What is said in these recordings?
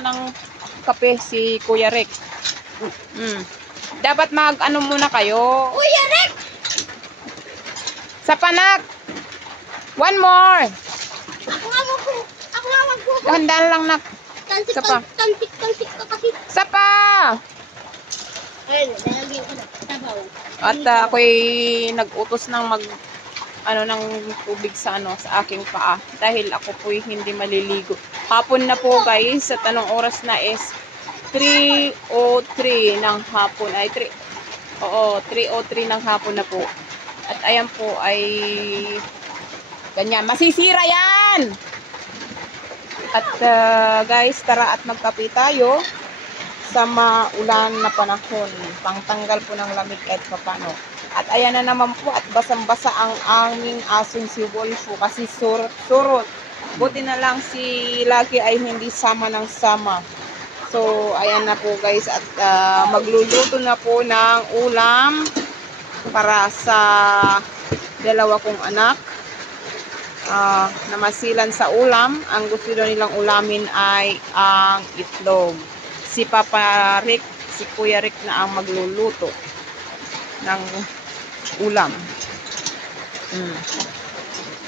muna ng kape si Kuya Rick. Dapat mag-ano muna kayo. Kuya Rick! Sa panak! One more! Ako nga magpo. Dahan-dahan lang na. Tansik Isa pa. ka kasi. Sa pa! Ayun, nalagyan ko na. Sabaw. At ako'y nag-utos ng ng tubig sa sa aking paa dahil ako po'y hindi maliligo. Hapon na po guys, at anong oras na is 3:03 ng hapon. 3:03 ng hapon na po. At ayan po ay ganyan, masisira yan! At guys, tara at magkape tayo sa maulan na panahon. Pangtanggal po ng lamig kahit papano. At ayan na naman po at basang-basa ang aming asong si Wolfo kasi surot. Buti na lang si Lucky ay hindi sama ng sama. So, ayan na po guys at magluluto na po ng ulam para sa dalawa kong anak. Na masilan sa ulam. Ang gusto nilang ulamin ay ang itlog. Si Papa Rick, si Kuya Rick na ang magluluto ng ulam.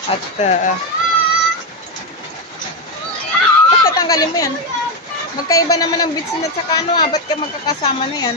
At ba't tatanggalin mo yan? Magkaiba naman ang bitsin at saka ba't ka magkakasama na yan?